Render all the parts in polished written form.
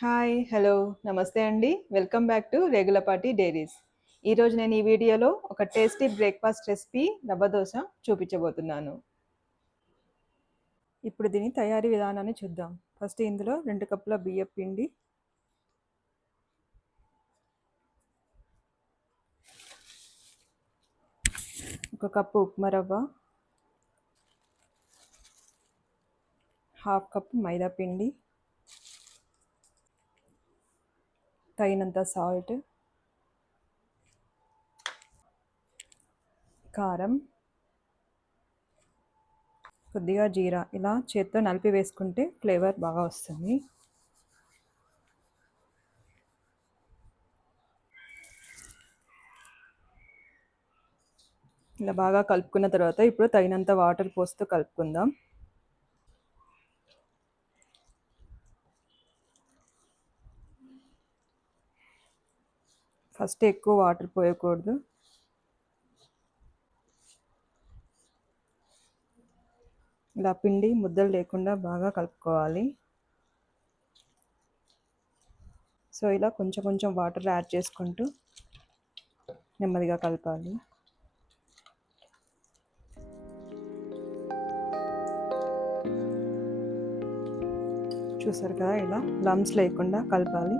Hi! Hello! నమస్తే అండి. Welcome back to Regulapati diaries. ఈరోజు నేను ఈ వీడియోలో ఒక టేస్టీ బ్రేక్‌ఫాస్ట్ రెసిపీ రవ్వ దోస చూపించబోతున్నాను. ఇప్పుడు దీని తయారీ విధానాన్ని చూద్దాం. ఫస్ట్ ఇందులో 2 కప్పుల బియ్యపు పిండి, ఒక కప్పు ఉప్మా రవ్వ, హాఫ్ కప్ మైదా పిండి, తగినంత సాల్ట్, కారం, కొద్దిగా జీరా ఇలా చేత్తో నలిపి వేసుకుంటే ఫ్లేవర్ బాగా వస్తుంది. ఇలా బాగా కలుపుకున్న తర్వాత ఇప్పుడు తగినంత వాటర్ పోస్తూ కలుపుకుందాం. ఫస్ట్ ఎక్కువ వాటర్ పోయకూడదు. ఇలా పిండి ముద్దలు లేకుండా బాగా కలుపుకోవాలి. సో ఇలా కొంచెం కొంచెం వాటర్ యాడ్ చేసుకుంటూ నెమ్మదిగా కలపాలి. చూసారు కదా, ఇలా లమ్స్ లేకుండా కలపాలి.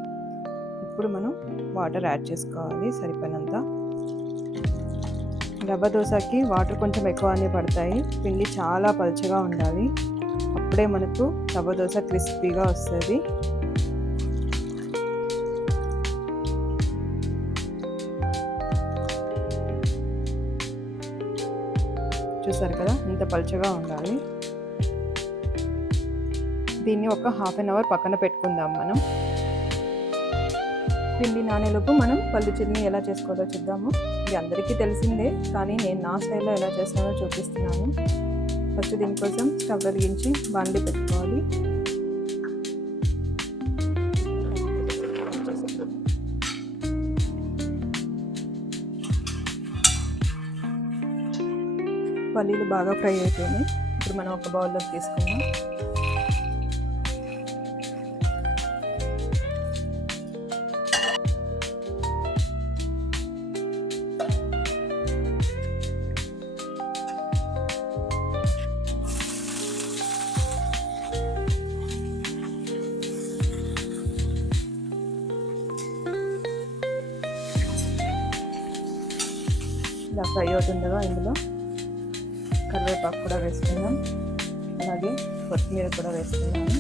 ఇప్పుడు మనం వాటర్ యాడ్ చేసుకోవాలి సరిపోయినంత. రవ్వ దోశకి వాటర్ కొంచెం ఎక్కువనే పడతాయి. పిండి చాలా పలుచగా ఉండాలి. అప్పుడే మనకు రవ్వ దోశ క్రిస్పీగా వస్తుంది. చూసారు కదా, ఇంత పలుచగా ఉండాలి. దీన్ని ఒక హాఫ్ అన్ అవర్ పక్కన పెట్టుకుందాం. మనం పిండి నానేలోపు మనం పల్లి చట్నీ ఎలా చేసుకోవాలో చూద్దాము. ఇది అందరికీ తెలిసిందే, కానీ నేను నా స్టైల్లో ఎలా చేస్తానో చూపిస్తున్నాను. ఫస్ట్ దీనికోసం స్టవ్ వెలిగించి బాండ్లీ పెట్టుకోవాలి. పల్లీలు బాగా ఫ్రై అయిపోయినాయి. ఇప్పుడు మనం ఒక బౌల్లోకి తీసుకుందాం. ఇలా ఫ్రై అవుతుండగా ఇందులో కరివేపాకు కూడా వేసుకుందాం. అలాగే కొత్తిమీర కూడా వేసుకున్నాను.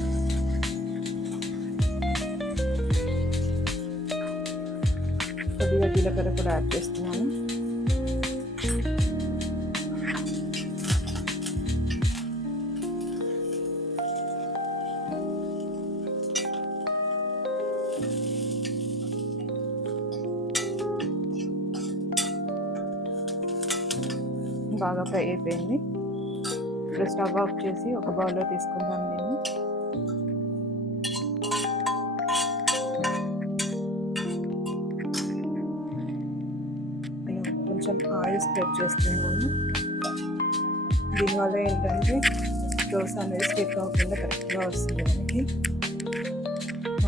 కొద్దిగా జీలకర్ర కూడా యాడ్ చేస్తున్నాను. బాగా ఫ్రై అయిపోయింది. ఇప్పుడు స్టవ్ ఆఫ్ చేసి ఒక బౌల్లో తీసుకుందాం. నేను కొంచెం ఆయిల్ స్ప్రెడ్ చేస్తున్నాను. దీనివల్ల ఏంటంటే దోశ అనేది స్టిక్ అవ్వకుండా కరెక్ట్గా వస్తుంది మనకి.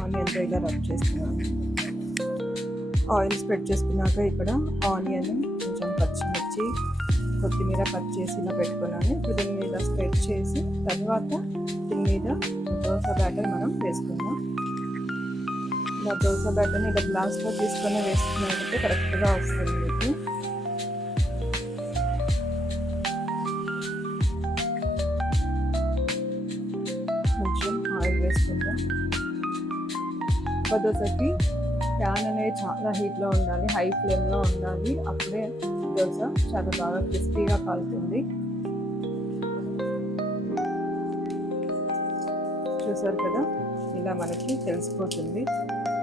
ఆనియన్తో ఇలా రబ్ చేస్తున్నాను. ఆయిల్ స్ప్రెడ్ చేసుకున్నాక ఇక్కడ ఆనియన్, కొంచెం పచ్చిమిర్చి, కొత్తిమీర కట్ చేసి ఇలా పెట్టుకున్నాను. ఇప్పుడు దీని మీద స్ప్రెడ్ చేసి తర్వాత దీని మీద దోశ బ్యాటర్ మనం వేసుకుందాం. ఇలా దోశ బ్యాటర్ని ఇలా గ్లాస్లో తీసుకొని వేసుకున్నట్టు కరెక్ట్గా వస్తుంది మీకు. కొంచెం ఆయిల్ వేసుకుందాం. దోశకి ప్యాన్ అనేది చాలా హీట్లో ఉండాలి, హై ఫ్లేమ్లో ఉండాలి. అప్పుడే దోశ చాలా బాగా క్రిస్పీగా కాలుతుంది. చూసారు కదా, ఇలా మనకి తెలిసిపోతుంది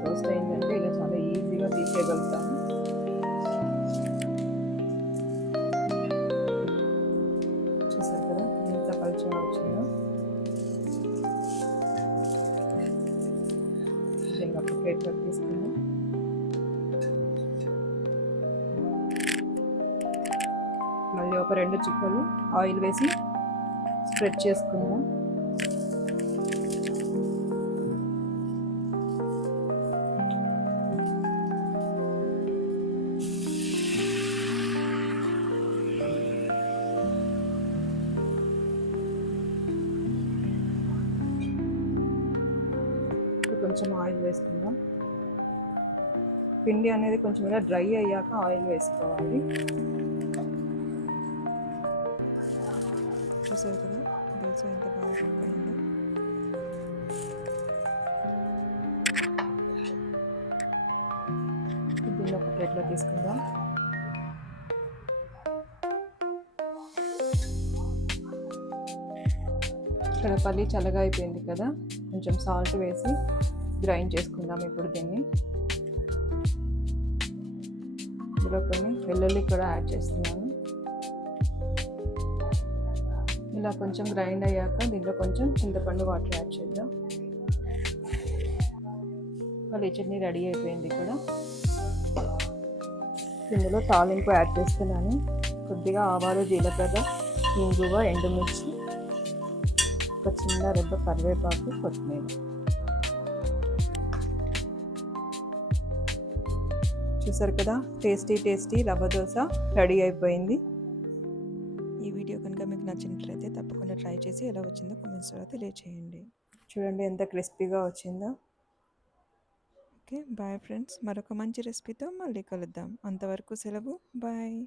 దోశ ఏంటంటే ఇలా చాలా ఈజీగా తీసేయగలుగుతాము. చూసారు కదా ఎంత పలుచగా వచ్చిందో. దీన్ని ఒక ప్లేట్లో తీసుకుందాం. మళ్ళీ ఒక 2 చుక్కలు ఆయిల్ వేసి స్ప్రెడ్ చేసుకుందాం. కొంచెం ఆయిల్ వేసుకుందాం. పిండి అనేది కొంచెం ఇలా డ్రై అయ్యాక ఆయిల్ వేసుకోవాలి. చూసారు కదా దోశ ఎంత బాగా కుక్ అయిందో. దీన్ని ఒక ప్లేట్లో తీసుకుందాం. ఇక్కడ పల్లి చల్లగా అయిపోయింది కదా, కొంచెం సాల్ట్ వేసి గ్రైండ్ చేసుకుందాం ఇప్పుడు దీన్ని. ఇందులో కొన్ని వెల్లుల్లి కూడా యాడ్ చేస్తున్నాను. ఇలా కొంచెం గ్రైండ్ అయ్యాక దీంట్లో కొంచెం చింతపండు వాటర్ యాడ్ చేద్దాం. పల్లి చట్నీ రెడీ అయిపోయింది కూడా. ఇందులో తాలింపు యాడ్ చేస్తున్నాను. కొద్దిగా ఆవాలు, జీలకర్ర, ఇంగువ, ఎండుమిర్చి, ఒక చిన్న రెబ్బ కరివేపాకు, కొత్తిమీర. చూసారు కదా, టేస్టీ రవ్వ దోశ రెడీ అయిపోయింది. ఈ వీడియో కనుక మీకు నచ్చినట్లయితే తప్పకుండా ట్రై చేసి ఎలా వచ్చిందో కామెంట్స్ ద్వారా తెలియచేయండి. చూడండి ఎంత క్రిస్పీగా వచ్చిందో. Okay, bye friends. మరొక మంచి రెసిపీతో మళ్ళీ కలుద్దాం. అంతవరకు సెలవు, బాయ్.